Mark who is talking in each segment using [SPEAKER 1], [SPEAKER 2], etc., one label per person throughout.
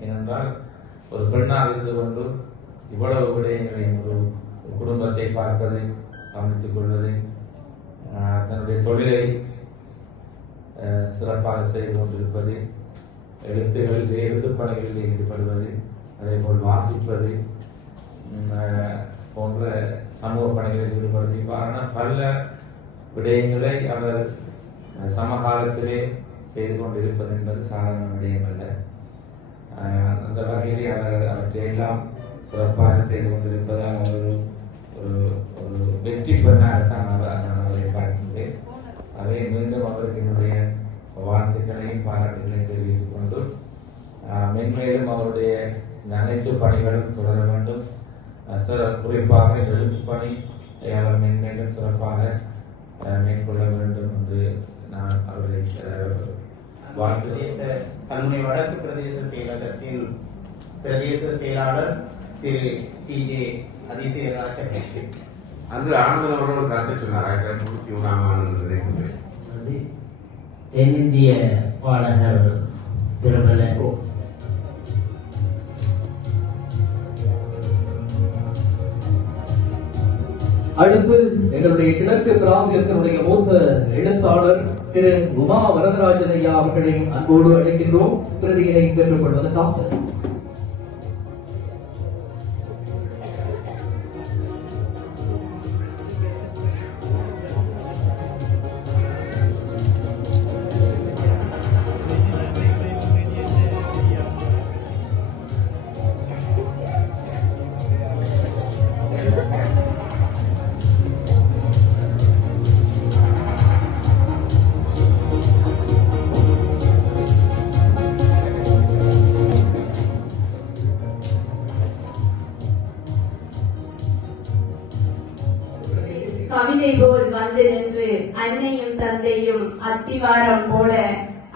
[SPEAKER 1] ஏனென்றால் ஒரு பெண்ணாக இருந்து கொண்டு இவ்வளவு விடயங்களை ஒரு குடும்பத்தை பார்ப்பது கவனித்துக் கொள்வது தன்னுடைய தொழிலை சிறப்பாக செய்து கொண்டிருப்பது எழுத்துகளில் எழுத்துப்பணிகளில் ஈடுபடுவது அதே போல் வாசிப்பது போன்ற சமூக பணிகளில் ஈடுபடுவது இவ்வாறான பல விடயங்களை அவர் சமகாலத்திலே செய்து கொண்டிருப்பது என்பது சாதாரண விடயம் அல்ல அந்த வகையிலே அவர் அவற்றையெல்லாம் சிறப்பாக செய்து கொண்டிருப்பதால் அவர் ஒரு ஒரு- வெற்றி பெண்ணாகத்தான் அவர் நான் அவரை பார்க்கின்றேன். அதே மீண்டும் அவருக்கு என்னுடைய வாழ்த்துக்களையும் பாராட்டுகளையும் தெரிவித்துக் கொண்டு மென்மேலும் அவருடைய அனைத்து பணிகளும் தொடர வேண்டும். சிற குறிப்பாக எழுத்து பணி அவர் மென்மேலும் சிறப்பாக மேற்கொள்ள வேண்டும் என்று நான் அவரை
[SPEAKER 2] பிரதேச கல்முனை வடக்கு பிரதேச செயலகத்தின் பிரதேச செயலாளர் திரு டி ஜே அதிசயராஜன்.
[SPEAKER 3] அன்று ஆனந்தன் அவர்கள் கருத்து சொன்னார் ஆயிரத்தி தொள்ளாயிரத்தி ஆண்டு
[SPEAKER 4] அது தென்னிந்திய பாடகர் பிரபல
[SPEAKER 5] அடுத்து எங்களுடைய கிழக்கு பிராந்தியத்தினுடைய மூத்த எழுத்தாளர் திரு உமா வரதராஜன் ஐயா அவர்களை அன்போடு அழைக்கின்றோம். பிரதியினை பெற்றுக் கொள்வதற்காக
[SPEAKER 6] கவிதை போல் வந்து நின்று அன்னையும் தந்தையும் அத்திவாரம் போல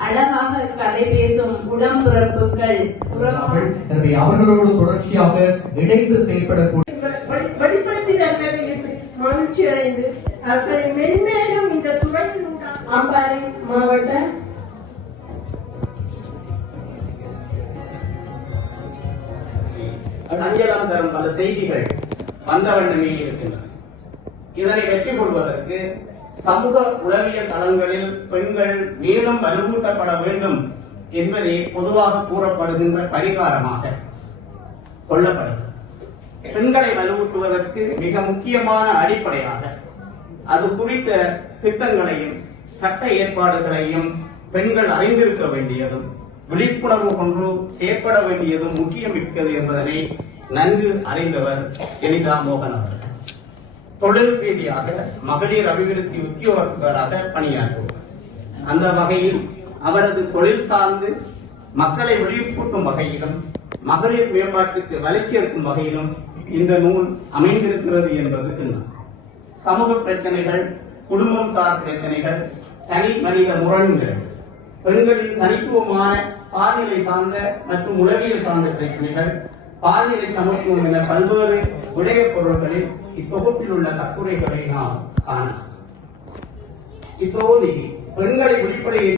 [SPEAKER 6] அழகாக கதை பேசும் உடம்பிறப்புகள்
[SPEAKER 5] அவர்களோடு தொடர்ச்சியாக இணைந்து செயல்படக்கூடிய
[SPEAKER 7] மகிழ்ச்சி அடைந்து அவர்களை மென்மேலும் இந்த துறையில் அம்பாறை மாவட்ட
[SPEAKER 2] சஞ்சலம் தரும் பல செய்திகள் வந்த வண்ணமே இருக்கின்றன. இதனை வெற்றி கொள்வதற்கு சமூக உளவியல் தளங்களில் பெண்கள் மேலும் வலுவூட்டப்பட வேண்டும் என்பதே பொதுவாக கூறப்படுகின்ற பரிகாரமாக கொள்ளப்படுகிறது. பெண்களை வலுவூட்டுவதற்கு மிக முக்கியமான அடிப்படையாக அது குறித்த திட்டங்களையும் சட்ட ஏற்பாடுகளையும் பெண்கள் அறிந்திருக்க வேண்டியதும் விழிப்புணர்வு கொண்டு செயற்பட வேண்டியதும் முக்கியமிக்கது என்பதனை நன்கு அறிந்தவர் எனிதா மோகன் அவர்கள். தொழில் ரீதியாக மகளிர் அபிவிருத்தி உத்தியோகத்தராக பணியாற்றுவார். அந்த வகையில் அவரது தொழில் சார்ந்து மக்களை விழிப்பூட்டும் வகையிலும் மகளிர் மேம்பாட்டுக்கு வலை வகையிலும் இந்த நூல் அமைந்திருக்கிறது என்பது திண்ணம் சமூக பிரச்சனைகள் குடும்பம் சார் பிரச்சனைகள் தனி மனித முரண்கள் பெண்களின் தனித்துவமான பாலியலை சார்ந்த மற்றும் உளவியல் சார்ந்த பிரச்சனைகள் பாலியலை சமத்துவம் என பல்வேறு விடயப் பொருட்களில் இத்தொகுப்பில் உள்ள கட்டுரைகளை நாம் காணலாம். இத்தொகுதி பெண்களை வெளிப்படையை